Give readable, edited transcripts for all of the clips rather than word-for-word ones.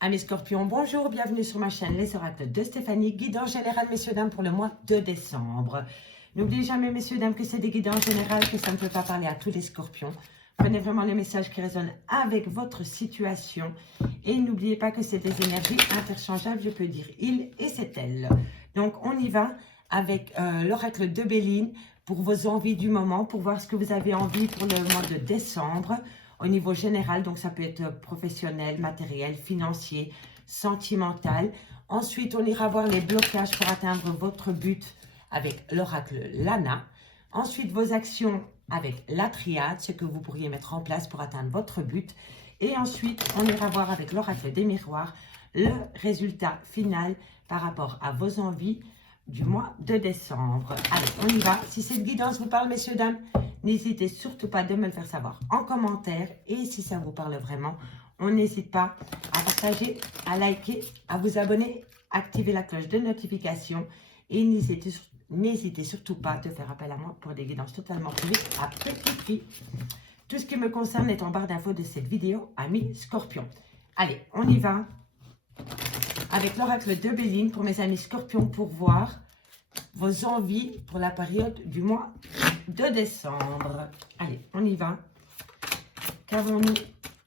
Amis Scorpions, bonjour, bienvenue sur ma chaîne Les Oracles de Stéphanie, guidance générale, messieurs, dames, pour le mois de décembre. N'oubliez jamais, messieurs, dames, que c'est des guidances générales, que ça ne peut pas parler à tous les Scorpions. Prenez vraiment les messages qui résonnent avec votre situation. Et n'oubliez pas que c'est des énergies interchangeables, je peux dire il et c'est elle. Donc, on y va avec l'oracle de Béline pour vos envies du moment, pour voir ce que vous avez envie pour le mois de décembre. Au niveau général, donc ça peut être professionnel, matériel, financier, sentimental. Ensuite, on ira voir les blocages pour atteindre votre but avec l'oracle Lana. Ensuite, vos actions avec la triade, ce que vous pourriez mettre en place pour atteindre votre but. Et ensuite, on ira voir avec l'oracle des miroirs le résultat final par rapport à vos envies du mois de décembre. Allez, on y va. Si cette guidance vous parle, messieurs, dames, n'hésitez surtout pas de me le faire savoir en commentaire. Et si ça vous parle vraiment, on n'hésite pas à partager, à liker, à vous abonner, activer la cloche de notification. Et n'hésitez surtout pas de faire appel à moi pour des guidances totalement privées à petit prix. Tout ce qui me concerne est en barre d'infos de cette vidéo, amis Scorpions. Allez, on y va avec l'oracle de Béline pour mes amis Scorpions pour voir vos envies pour la période du mois de décembre. Allez, on y va. Qu'avons-nous?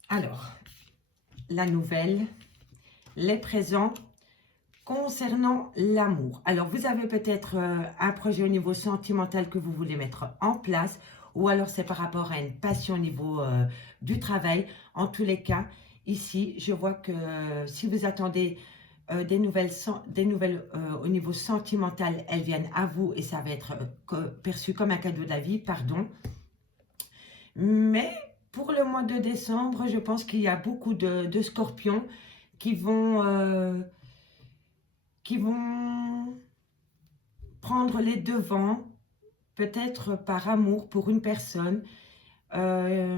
Alors, la nouvelle, les présents concernant l'amour. Alors, vous avez peut-être un projet au niveau sentimental que vous voulez mettre en place, ou alors c'est par rapport à une passion au niveau du travail. En tous les cas, ici, je vois que si vous attendez des nouvelles au niveau sentimental, elles viennent à vous et ça va être perçu comme un cadeau de la vie, pardon. Mais pour le mois de décembre, je pense qu'il y a beaucoup de Scorpions qui vont prendre les devants, peut-être par amour pour une personne. La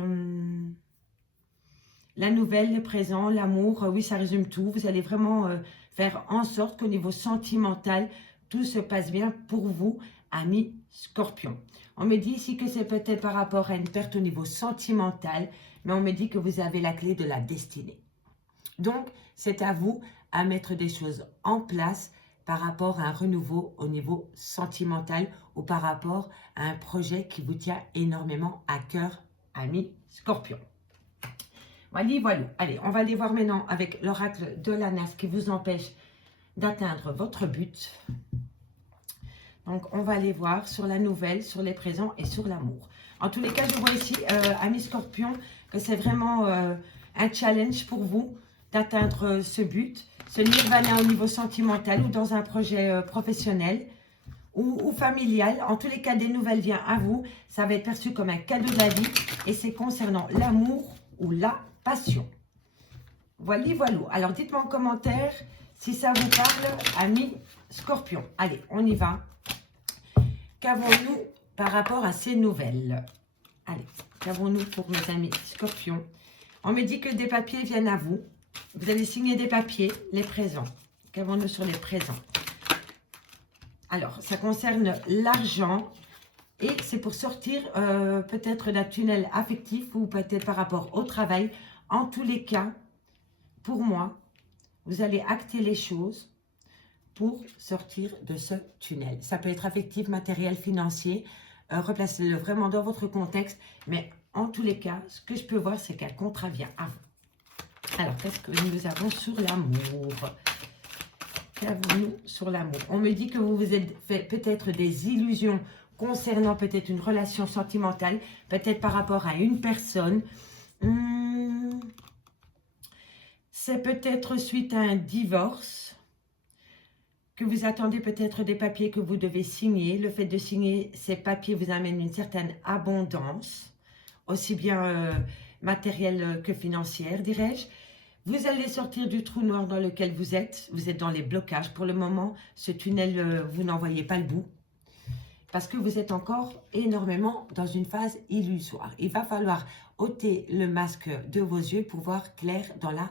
nouvelle, le présent, l'amour, oui, ça résume tout. Vous allez vraiment faire en sorte qu'au niveau sentimental, tout se passe bien pour vous, amis Scorpions. On me dit ici que c'est peut-être par rapport à une perte au niveau sentimental, mais on me dit que vous avez la clé de la destinée. Donc, c'est à vous à mettre des choses en place par rapport à un renouveau au niveau sentimental ou par rapport à un projet qui vous tient énormément à cœur, amis Scorpions. Voilà. Allez, on va aller voir maintenant avec l'oracle de Lana, ce qui vous empêche d'atteindre votre but. Donc, on va aller voir sur la nouvelle, sur les présents et sur l'amour. En tous les cas, je vois ici, amis Scorpions, que c'est vraiment un challenge pour vous d'atteindre ce but, ce nirvana au niveau sentimental ou dans un projet professionnel ou familial. En tous les cas, des nouvelles viennent à vous. Ça va être perçu comme un cadeau de la vie et c'est concernant l'amour ou la passion. Voilà. Alors, dites-moi en commentaire si ça vous parle, amis Scorpions. Allez, on y va. Qu'avons-nous par rapport à ces nouvelles? Allez, qu'avons-nous pour mes amis Scorpions? On me dit que des papiers viennent à vous. Vous allez signer des papiers, les présents. Qu'avons-nous sur les présents? Alors, ça concerne l'argent. Et c'est pour sortir peut-être d'un tunnel affectif ou peut-être par rapport au travail. En tous les cas, pour moi, vous allez acter les choses pour sortir de ce tunnel. Ça peut être affectif, matériel, financier. Replacez-le vraiment dans votre contexte. Mais en tous les cas, ce que je peux voir, c'est qu'un contrat vient à vous. Alors, qu'est-ce que nous avons sur l'amour? Qu'avons-nous sur l'amour? On me dit que vous vous êtes fait peut-être des illusions concernant peut-être une relation sentimentale, peut-être par rapport à une personne. C'est peut-être suite à un divorce que vous attendez peut-être des papiers que vous devez signer. Le fait de signer ces papiers vous amène une certaine abondance, aussi bien matérielle que financière, dirais-je. Vous allez sortir du trou noir dans lequel vous êtes. Vous êtes dans les blocages. Pour le moment, ce tunnel, vous n'en voyez pas le bout. Parce que vous êtes encore énormément dans une phase illusoire. Il va falloir ôter le masque de vos yeux pour voir clair dans la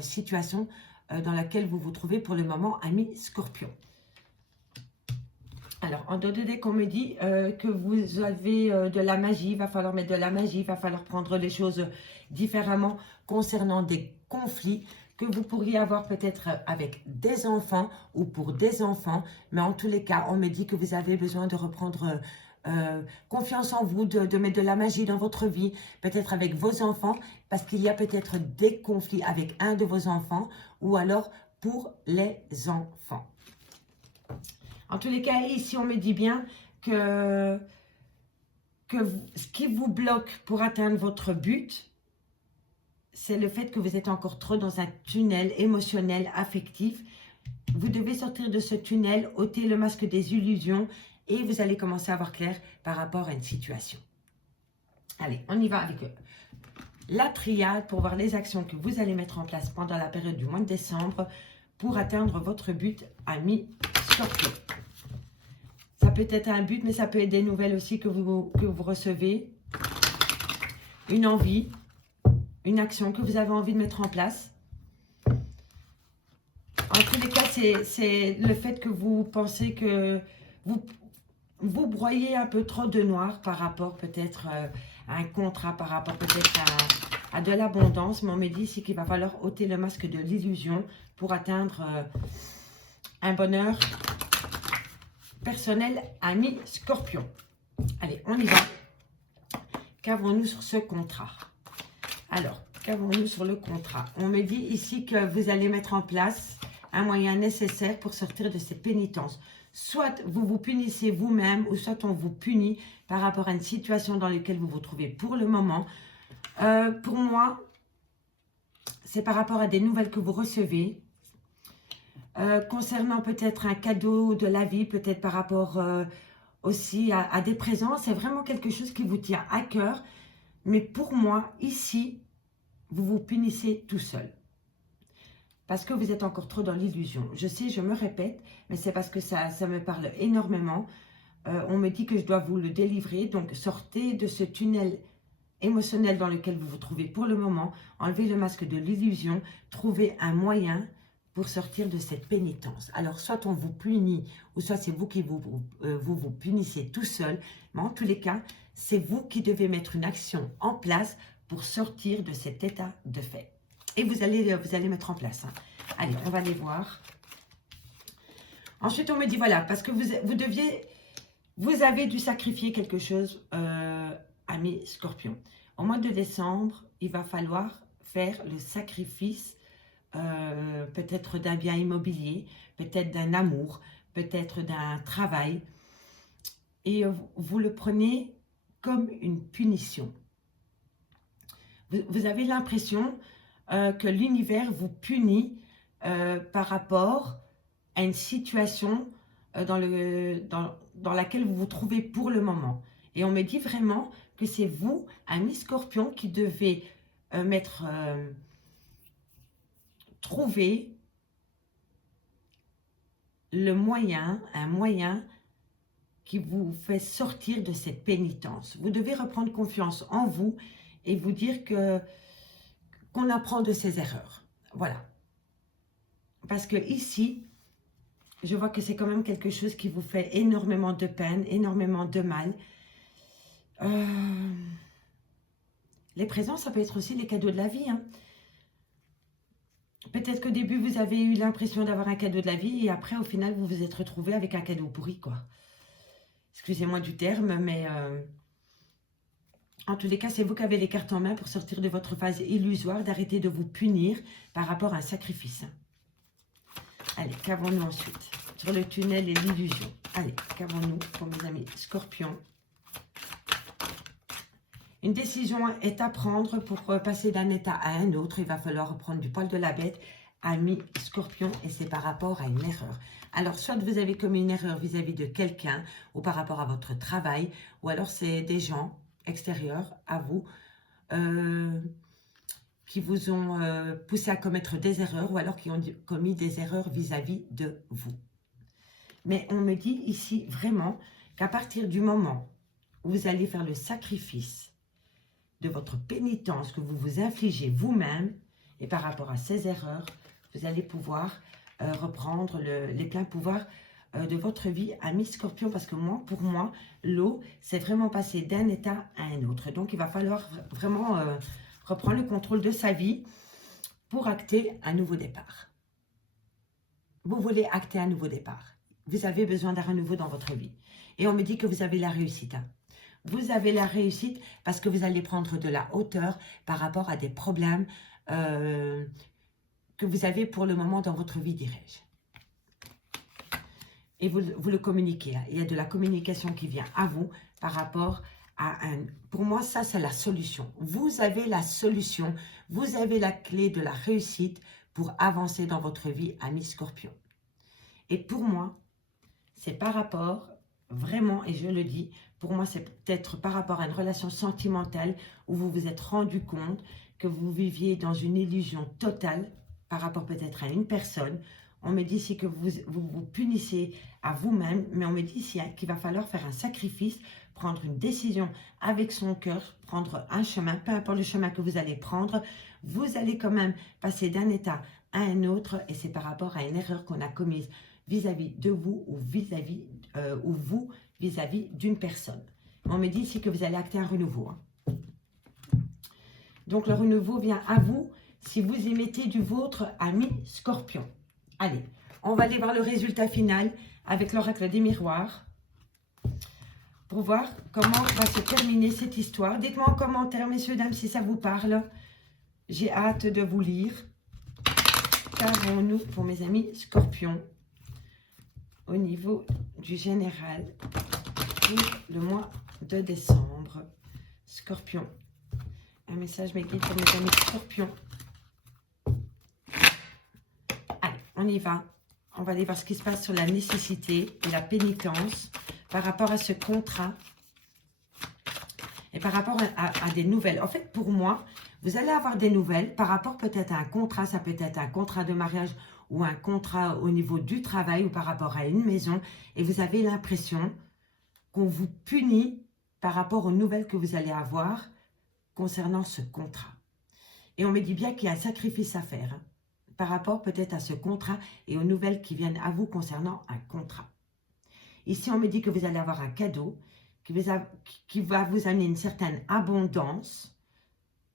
situation dans laquelle vous vous trouvez pour le moment, amis Scorpions. Alors, en 2D, qu'on me dit que vous avez de la magie, il va falloir mettre de la magie, il va falloir prendre les choses différemment concernant des conflits que vous pourriez avoir peut-être avec des enfants ou pour des enfants. Mais en tous les cas, on me dit que vous avez besoin de reprendre confiance en vous, de mettre de la magie dans votre vie, peut-être avec vos enfants, parce qu'il y a peut-être des conflits avec un de vos enfants ou alors pour les enfants. En tous les cas, ici, on me dit bien que ce qui vous bloque pour atteindre votre but, c'est le fait que vous êtes encore trop dans un tunnel émotionnel, affectif. Vous devez sortir de ce tunnel, ôter le masque des illusions et vous allez commencer à voir clair par rapport à une situation. Allez, on y va avec la triade pour voir les actions que vous allez mettre en place pendant la période du mois de décembre pour atteindre votre but, ami Scorpion. Ça peut être un but, mais ça peut être des nouvelles aussi que vous recevez. Une envie, une action que vous avez envie de mettre en place. En tous les cas, c'est le fait que vous pensez que vous broyez un peu trop de noir par rapport peut-être à un contrat, par rapport peut-être à de l'abondance. Mais on me dit ici qu'il va falloir ôter le masque de l'illusion pour atteindre un bonheur personnel, ami Scorpion. Allez, on y va. Qu'avons-nous sur ce contrat? Alors, qu'avons-nous sur le contrat? On me dit ici que vous allez mettre en place un moyen nécessaire pour sortir de cette pénitence. Soit vous vous punissez vous-même, ou soit on vous punit par rapport à une situation dans laquelle vous vous trouvez pour le moment. Pour moi, c'est par rapport à des nouvelles que vous recevez. Concernant peut-être un cadeau de la vie, peut-être par rapport aussi à des présents, c'est vraiment quelque chose qui vous tient à cœur. Mais pour moi, ici, vous vous punissez tout seul. Parce que vous êtes encore trop dans l'illusion. Je sais, je me répète, mais c'est parce que ça me parle énormément. On me dit que je dois vous le délivrer. Donc, sortez de ce tunnel émotionnel dans lequel vous vous trouvez pour le moment. Enlevez le masque de l'illusion. Trouvez un moyen pour sortir de cette pénitence. Alors, soit on vous punit, ou soit c'est vous qui vous punissez tout seul. Mais en tous les cas, c'est vous qui devez mettre une action en place pour sortir de cet état de fait. Et vous allez mettre en place. Hein. Allez, on va les voir. Ensuite, on me dit, voilà, parce que vous avez dû sacrifier quelque chose, ami Scorpion. Au mois de décembre, il va falloir faire le sacrifice peut-être d'un bien immobilier, peut-être d'un amour, peut-être d'un travail. Et vous le prenez comme une punition. Vous avez l'impression que l'univers vous punit par rapport à une situation dans laquelle vous vous trouvez pour le moment. Et on me dit vraiment que c'est vous, ami Scorpion, qui devez trouver un moyen qui vous fait sortir de cette pénitence. Vous devez reprendre confiance en vous et vous dire qu'on apprend de ses erreurs. Voilà. Parce que ici, je vois que c'est quand même quelque chose qui vous fait énormément de peine, énormément de mal. Les présents, ça peut être aussi les cadeaux de la vie. Hein. Peut-être qu'au début, vous avez eu l'impression d'avoir un cadeau de la vie et après, au final, vous vous êtes retrouvé avec un cadeau pourri, quoi. Excusez-moi du terme, mais en tous les cas, c'est vous qui avez les cartes en main pour sortir de votre phase illusoire, d'arrêter de vous punir par rapport à un sacrifice. Allez, qu'avons-nous ensuite? Sur le tunnel et l'illusion. Allez, qu'avons-nous pour mes amis Scorpion? Une décision est à prendre pour passer d'un état à un autre. Il va falloir reprendre du poil de la bête, ami Scorpion, et c'est par rapport à une erreur. Alors, soit vous avez commis une erreur vis-à-vis de quelqu'un ou par rapport à votre travail, ou alors c'est des gens extérieurs à vous qui vous ont poussé à commettre des erreurs ou alors qui ont commis des erreurs vis-à-vis de vous. Mais on me dit ici vraiment qu'à partir du moment où vous allez faire le sacrifice de votre pénitence que vous vous infligez vous-même et par rapport à ces erreurs, vous allez pouvoir reprendre les pleins pouvoirs de votre vie, ami Scorpion, parce que pour moi, l'eau, c'est vraiment passer d'un état à un autre. Donc, il va falloir vraiment reprendre le contrôle de sa vie pour acter un nouveau départ. Vous voulez acter un nouveau départ. Vous avez besoin d'un renouveau dans votre vie. Et on me dit que vous avez la réussite. Hein. Vous avez la réussite parce que vous allez prendre de la hauteur par rapport à des problèmes que vous avez pour le moment dans votre vie, dirais-je. Et vous le communiquez. Hein. Il y a de la communication qui vient à vous par rapport à un... Pour moi, ça, c'est la solution. Vous avez la solution. Vous avez la clé de la réussite pour avancer dans votre vie, ami Scorpion. Et pour moi, c'est par rapport, vraiment, et je le dis, pour moi, c'est peut-être par rapport à une relation sentimentale où vous vous êtes rendu compte que vous viviez dans une illusion totale par rapport peut-être à une personne. On me dit ici que vous punissez à vous-même, mais on me dit ici qu'il va falloir faire un sacrifice, prendre une décision avec son cœur, prendre un chemin, peu importe le chemin que vous allez prendre, vous allez quand même passer d'un état à un autre, et c'est par rapport à une erreur qu'on a commise vis-à-vis de vous ou vis-à-vis d'une personne. On me dit ici que vous allez acter un renouveau. Hein. Donc le renouveau vient à vous si vous y mettez du vôtre, ami Scorpion. Allez, on va aller voir le résultat final avec l'oracle des miroirs pour voir comment va se terminer cette histoire. Dites-moi en commentaire, messieurs, dames, si ça vous parle. J'ai hâte de vous lire. Qu'avons-nous pour mes amis Scorpions au niveau du général pour le mois de décembre? Scorpion. Un message mes guides pour mes amis Scorpions. Allez, on y va. On va aller voir ce qui se passe sur la nécessité et la pénitence par rapport à ce contrat et par rapport à des nouvelles. En fait, pour moi, vous allez avoir des nouvelles par rapport peut-être à un contrat. Ça peut être un contrat de mariage ou un contrat au niveau du travail ou par rapport à une maison. Et vous avez l'impression qu'on vous punit par rapport aux nouvelles que vous allez avoir concernant ce contrat. Et on me dit bien qu'il y a un sacrifice à faire. Hein, par rapport peut-être à ce contrat et aux nouvelles qui viennent à vous concernant un contrat. Ici, on me dit que vous allez avoir un cadeau qui va vous amener une certaine abondance.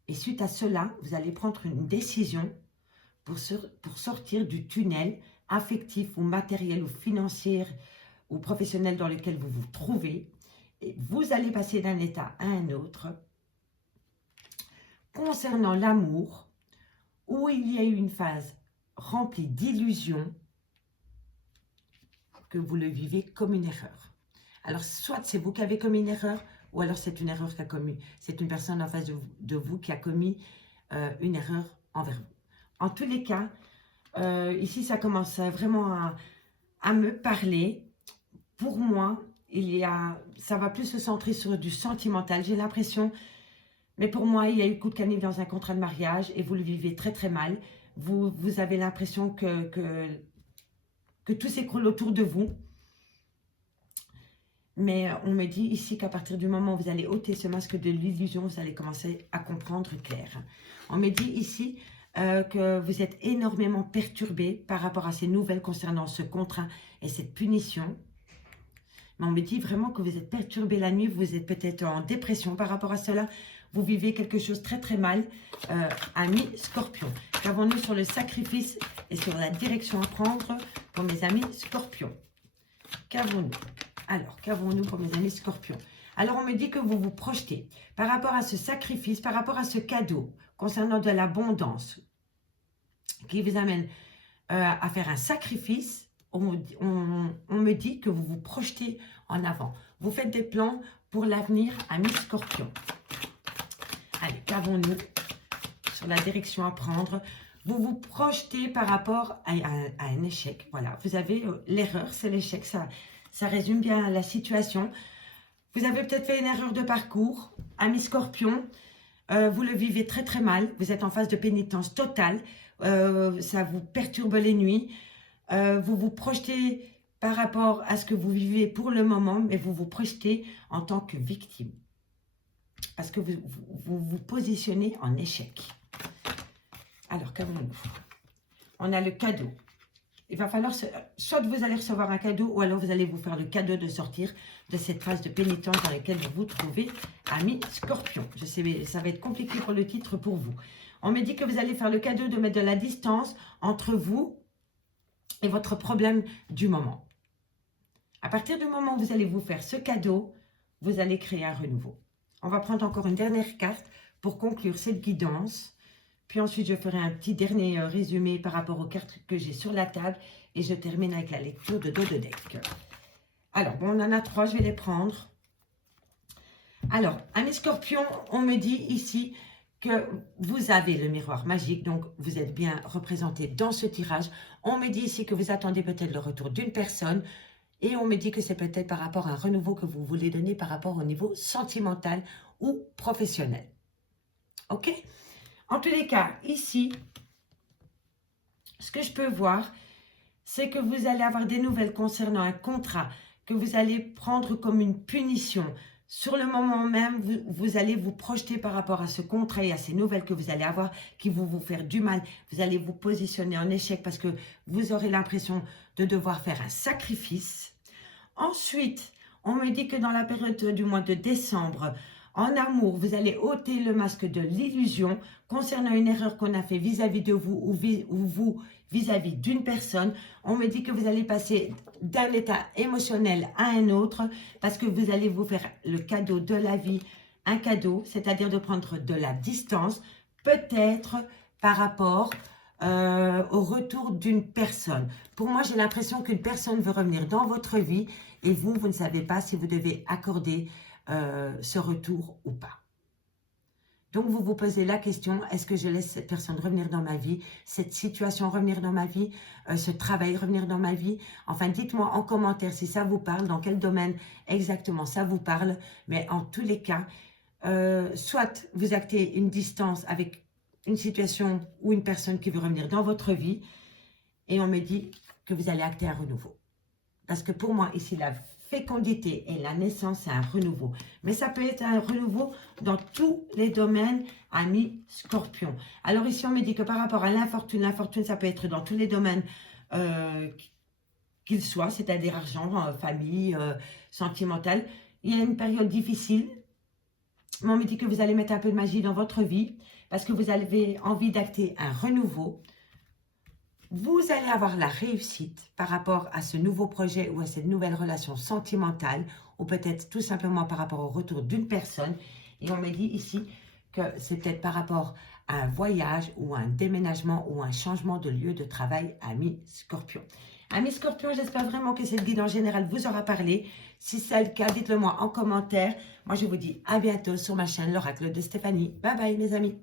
Et suite à cela, vous allez prendre une décision pour sortir du tunnel affectif ou matériel ou financier ou professionnel dans lequel vous vous trouvez. Et vous allez passer d'un état à un autre. Concernant l'amour, où il y a eu une phase remplie d'illusions, que vous le vivez comme une erreur. Alors, soit c'est vous qui avez commis une erreur, ou alors c'est une erreur qu'a commis. C'est une personne en face de vous qui a commis une erreur envers vous. En tous les cas, ici, ça commence vraiment à me parler. Pour moi, ça va plus se centrer sur du sentimental. J'ai l'impression, mais pour moi, il y a eu coup de canif dans un contrat de mariage et vous le vivez très très mal. Vous avez l'impression que tout s'écroule autour de vous. Mais on me dit ici qu'à partir du moment où vous allez ôter ce masque de l'illusion, vous allez commencer à comprendre clair. On me dit ici que vous êtes énormément perturbé par rapport à ces nouvelles concernant ce contrat et cette punition. Mais on me dit vraiment que vous êtes perturbé la nuit, vous êtes peut-être en dépression par rapport à cela. Vous vivez quelque chose très très mal, amis Scorpions. Qu'avons-nous sur le sacrifice et sur la direction à prendre pour mes amis Scorpions? Qu'avons-nous? Alors, qu'avons-nous pour mes amis Scorpions? Alors, on me dit que vous vous projetez par rapport à ce sacrifice, par rapport à ce cadeau concernant de l'abondance qui vous amène à faire un sacrifice. On me dit que vous vous projetez en avant. Vous faites des plans pour l'avenir, amis Scorpions. Allez, qu'avons-nous sur la direction à prendre? Vous vous projetez par rapport à un échec. Voilà, vous avez l'erreur, c'est l'échec. Ça résume bien la situation. Vous avez peut-être fait une erreur de parcours, amis Scorpions. Vous le vivez très très mal. Vous êtes en phase de pénitence totale. Ça vous perturbe les nuits. Vous vous projetez par rapport à ce que vous vivez pour le moment, mais vous vous projetez en tant que victime. Parce que vous vous positionnez en échec. Alors, qu'avons-nous? On a le cadeau. il va falloir, soit vous allez recevoir un cadeau, ou alors vous allez vous faire le cadeau de sortir de cette phase de pénitence dans laquelle vous vous trouvez, amis Scorpion. Je sais, ça va être compliqué pour le titre pour vous. On me dit que vous allez faire le cadeau de mettre de la distance entre vous et votre problème du moment. À partir du moment où vous allez vous faire ce cadeau, vous allez créer un renouveau. On va prendre encore une dernière carte pour conclure cette guidance. Puis ensuite, je ferai un petit dernier résumé par rapport aux cartes que j'ai sur la table. Et je termine avec la lecture de dos de deck. Alors, bon, on en a 3, je vais les prendre. Alors, amis Scorpion, on me dit ici que vous avez le miroir magique. Donc, vous êtes bien représenté dans ce tirage. On me dit ici que vous attendez peut-être le retour d'une personne. Et on me dit que c'est peut-être par rapport à un renouveau que vous voulez donner par rapport au niveau sentimental ou professionnel. Ok? En tous les cas, ici, ce que je peux voir, c'est que vous allez avoir des nouvelles concernant un contrat que vous allez prendre comme une punition. Sur le moment même, vous allez vous projeter par rapport à ce contrat et à ces nouvelles que vous allez avoir qui vont vous faire du mal. Vous allez vous positionner en échec parce que vous aurez l'impression de devoir faire un sacrifice. Ensuite, on me dit que dans la période du mois de décembre, en amour, vous allez ôter le masque de l'illusion concernant une erreur qu'on a fait vis-à-vis de vous ou vous vis-à-vis d'une personne. On me dit que vous allez passer d'un état émotionnel à un autre parce que vous allez vous faire le cadeau de la vie, un cadeau, c'est-à-dire de prendre de la distance, peut-être par rapport au retour d'une personne. Pour moi, j'ai l'impression qu'une personne veut revenir dans votre vie et vous ne savez pas si vous devez accorder ce retour ou pas. Donc, vous vous posez la question, est-ce que je laisse cette personne revenir dans ma vie, cette situation revenir dans ma vie, ce travail revenir dans ma vie? Enfin, dites-moi en commentaire si ça vous parle, dans quel domaine exactement ça vous parle. Mais en tous les cas, soit vous actez une distance avec une situation ou une personne qui veut revenir dans votre vie et on me dit que vous allez acter un renouveau. Parce que pour moi, ici, la fécondité et la naissance, c'est un renouveau. Mais ça peut être un renouveau dans tous les domaines, amis Scorpion. Alors ici, on me dit que par rapport à l'infortune, ça peut être dans tous les domaines qu'ils soient, c'est-à-dire argent, famille, sentimental. Il y a une période difficile, mais on me dit que vous allez mettre un peu de magie dans votre vie parce que vous avez envie d'acter un renouveau. Vous allez avoir la réussite par rapport à ce nouveau projet ou à cette nouvelle relation sentimentale ou peut-être tout simplement par rapport au retour d'une personne. Et on me dit ici que c'est peut-être par rapport à un voyage ou un déménagement ou un changement de lieu de travail, amis Scorpion. Amis Scorpion, j'espère vraiment que cette guide en général vous aura parlé. Si c'est le cas, dites-le moi en commentaire. Moi, je vous dis à bientôt sur ma chaîne, l'Oracle de Stéphanie. Bye bye mes amis.